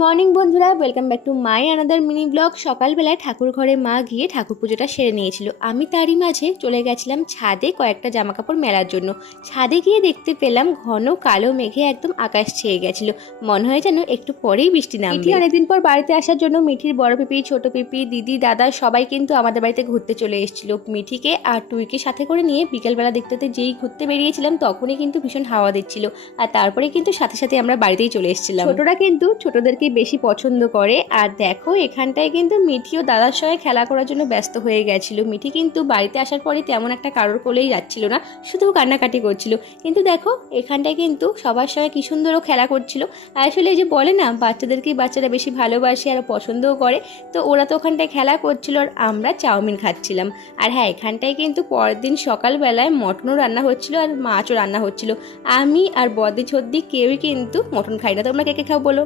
Morning বন্ধুরা, welcome back to my another mini blog. সকালবেলায় ঠাকুর ঘরে মা গিয়ে ঠাকুর পুজোটা সেরে নিয়েছিল। আমি তারই মাঝে চলে গেছিলাম ছাদে কয়েকটা জামা কাপড় মেলার জন্য। ছাদে গিয়ে দেখতে পেলাম ঘন কালো মেঘে একদম আকাশ ছেয়ে গেছিল। মনে হয় যেন একটু পরেই বৃষ্টি নামবে। মিঠি অনেকদিন পর বাড়িতে আসার জন্য মিঠির বড় পিপি, ছোট পিপি, দিদি, দাদা সবাই কিন্তু আমাদের বাড়িতে ঘুরতে চলে এসেছিল। মিঠিকে আর টুইকে সাথে করে নিয়ে বিকেলবেলা দেখতে যেই ঘুরতে বেরিয়েছিলাম তখনই কিন্তু ভীষণ হাওয়া দিচ্ছিল। আর তারপরে কিন্তু সাথে সাথে আমরা বাড়িতেই চলে এসেছিলাম। ছোটরা কিন্তু ছোটদেরকে বেশি পছন্দ করে। আর দেখো এখানটায় কিন্তু মিঠি ও দাদার সঙ্গে খেলা করার জন্য ব্যস্ত হয়ে গেছিল। মিঠি কিন্তু বাড়িতে আসার পরে তেমন একটা কারোর কোলেই যাচ্ছিল না, শুধু কান্নাকাটি করছিল। কিন্তু দেখো এখানটায় কিন্তু সবার সঙ্গে কি সুন্দরও খেলা করছিল। আসলে এই যে বলে না, বাচ্চাদেরকেই বাচ্চারা বেশি ভালোবাসে আর পছন্দও করে। তো ওরা তো ওখানটায় খেলা করছিল আর আমরা চাউমিন খাচ্ছিলাম। আর হ্যাঁ, এখানটায় কিন্তু পরের দিন সকালবেলায় মটনও রান্না হচ্ছিল আর মাছও রান্না হচ্ছিল। আমি আর বদি ছদ্দি কেউই কিন্তু মটন খাই না। তোমরা কে কে খাও বলো?